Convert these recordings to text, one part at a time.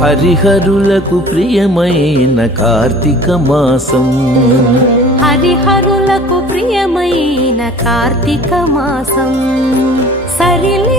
హరిహరులకు ప్రియమైన కార్తీక మాసం హరిహరులకు ప్రియమైన కార్తీక మాసం సరిలే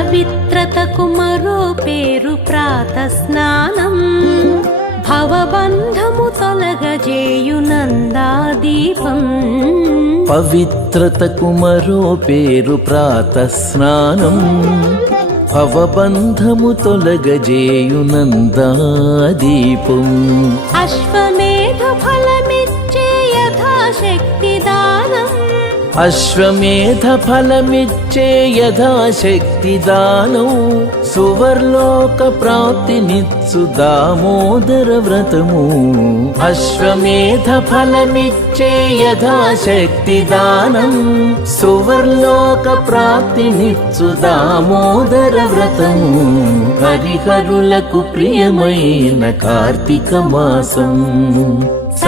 పవిత్రతకు మరో పేరు ప్రాత స్నానం భవబంధము తొలగజేయునందాదీపం పవిత్రతకు మరో పేరు ప్రాత స్నానం భవబంధము తొలగజేయునందాదీపం అశ్వమేధ ఫలమిచ్చే యథాశక్తి అశ్వమేధ ఫలమిచ్చే యథాశక్తి దానం సువర్లోక ప్రాప్తి నిత్సు దామోదర వ్రతము అశ్వమేధ ఫలమిచ్చే యథాశక్తి దానం సువర్లోక ప్రాప్తి నిత్సు దామోదర వ్రతము హరిహరులకు ప్రియమైన కార్తీక మాసం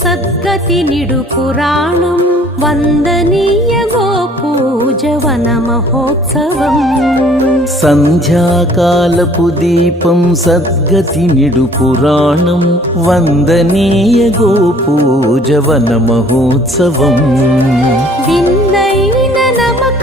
సద్గతి నిడు పురాణం వందనీయ గోపూజవన మహోత్సవం సంధ్యాకాలపు దీపం సద్గతి నిడు పురాణం వందనీయ గోపూజవన మహోత్సవం విందైన నమక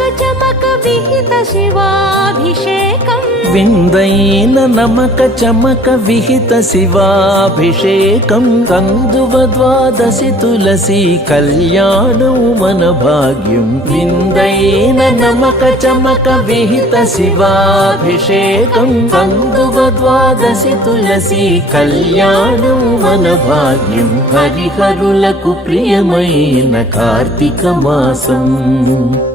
విహిత శివాభిషేకం విందైన నమక చమక విహిత శివాభిషేకం కందువ ద్వాదశి తులసి కళ్యాణం మన భాగ్యం విందైన నమక చమక విహిత శివాభిషేకం కందువ ద్వాదశి తులసి కళ్యాణం మన భాగ్యం హరిహరులకు ప్రియమైన కార్తీక మాసం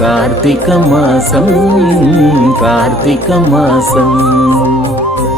कार्तिकमासं कार्तिकमासम्